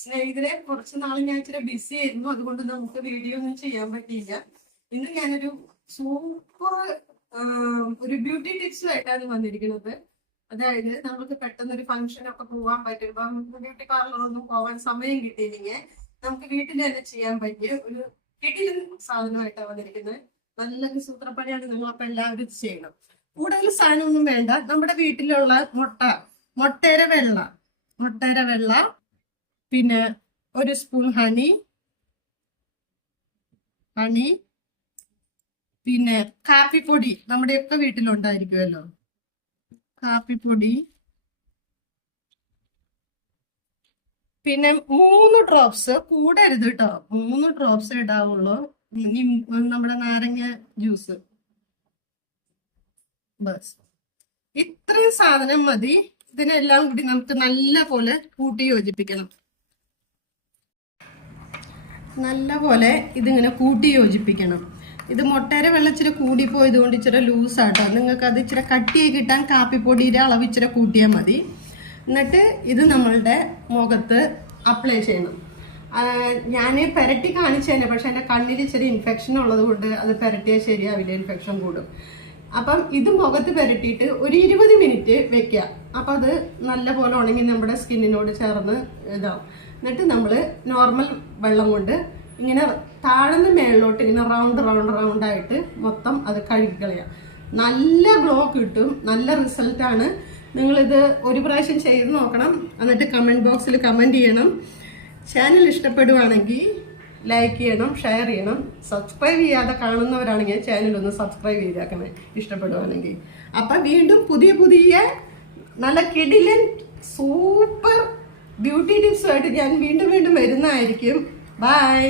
സ്നേഹിതരെ, കുറച്ച് നാൾ ഞാൻ ഇച്ചിരി ബിസി ആയിരുന്നു, അതുകൊണ്ട് നമുക്ക് വീഡിയോ ഒന്നും ചെയ്യാൻ പറ്റിയില്ല. ഇന്ന് ഞാനൊരു സൂപ്പർ ഒരു ബ്യൂട്ടി ടിപ്സുമായിട്ടാണ് വന്നിരിക്കുന്നത്. അതായത് നമുക്ക് പെട്ടെന്ന് ഒരു ഫംഗ്ഷൻ ഒക്കെ പോകാൻ പറ്റും, ബ്യൂട്ടി പാർലറൊന്നും പോകാൻ സമയം കിട്ടിയില്ലെങ്കിൽ നമുക്ക് വീട്ടിൽ തന്നെ ചെയ്യാൻ പറ്റിയ ഒരു കിടിലൻ സാധനമായിട്ടാണ് വന്നിരിക്കുന്നത്. നല്ലൊരു സൂത്രപ്പണിയാണ്. നിങ്ങളപ്പോ എല്ലാവരും ഇത് ചെയ്യണം. കൂടുതൽ സാധനമൊന്നും വേണ്ട. നമ്മുടെ വീട്ടിലുള്ള മുട്ടയുടെ വെള്ള, പിന്നെ ഒരു സ്പൂൺ ഹണി, പിന്നെ കാപ്പിപ്പൊടി നമ്മുടെയൊക്കെ വീട്ടിലുണ്ടായിരിക്കുമല്ലോ, കാപ്പിപ്പൊടി, പിന്നെ 3 ഡ്രോപ്സ്, കൂടരുത് കേട്ടോ, 3 ഡ്രോപ്സ് ഇടാവുള്ളൂ നമ്മുടെ നാരങ്ങ ജ്യൂസ്. ബസ് ഇത്രയും സാധനം മതി. ഇതിനെല്ലാം കൂടി നമുക്ക് നല്ല പോലെ കൂട്ടി യോജിപ്പിക്കണം. ഇതിങ്ങനെ കൂട്ടി യോജിപ്പിക്കണം. ഇത് മുട്ടയുടെ വെള്ളം ഇച്ചിരി കൂടിപ്പോയത് കൊണ്ട് ഇച്ചിരി ലൂസാട്ടോ. നിങ്ങൾക്ക് അത് ഇച്ചിരി കട്ടിയായി കിട്ടാൻ കാപ്പിപ്പൊടിയുടെ അളവ് ഇച്ചിരി കൂട്ടിയാൽ മതി. എന്നിട്ട് ഇത് നമ്മളുടെ മുഖത്ത് അപ്ലൈ ചെയ്യണം. ഞാൻ പെരട്ടി കാണിച്ചതന്നെ, പക്ഷെ എൻ്റെ കണ്ണിൽ ഇച്ചിരി ഇൻഫെക്ഷൻ ഉള്ളത് കൊണ്ട് അത് പെരട്ടിയാൽ ശരിയാവില്ല, ഇൻഫെക്ഷൻ കൂടും. അപ്പം ഇത് മുഖത്ത് പെരട്ടിയിട്ട് ഒരു 20 മിനിറ്റ് വെക്കുക. അപ്പം അത് നല്ലപോലെ ഉണങ്ങി നമ്മുടെ സ്കിന്നിനോട് ചേർന്ന് ഇതാവും. എന്നിട്ട് നമ്മൾ നോർമൽ വെള്ളം കൊണ്ട് ഇങ്ങനെ താഴ്ന്ന മേളിലോട്ട് ഇങ്ങനെ റൗണ്ട് ആയിട്ട് മൊത്തം അത് കഴുകിക്കളയാം. നല്ല ഗ്ലോ കിട്ടും, നല്ല റിസൾട്ടാണ്. നിങ്ങളിത് ഒരു പ്രാവശ്യം ചെയ്ത് നോക്കണം. എന്നിട്ട് കമൻറ്റ് ബോക്സിൽ കമൻറ്റ് ചെയ്യണം. ചാനൽ ഇഷ്ടപ്പെടുവാണെങ്കിൽ ലൈക്ക് ചെയ്യണം, ഷെയർ ചെയ്യണം. സബ്സ്ക്രൈബ് ചെയ്യാതെ കാണുന്നവരാണെങ്കിൽ ചാനൽ ഒന്ന് സബ്സ്ക്രൈബ് ചെയ്തേക്കണേ ഇഷ്ടപ്പെടുവാണെങ്കിൽ. അപ്പം വീണ്ടും പുതിയ നല്ല കിടിലൻ സൂപ്പർ ബ്യൂട്ടി ടിപ്സുമായിട്ട് ഞാൻ വീണ്ടും വരുന്നതായിരിക്കും. ബൈ.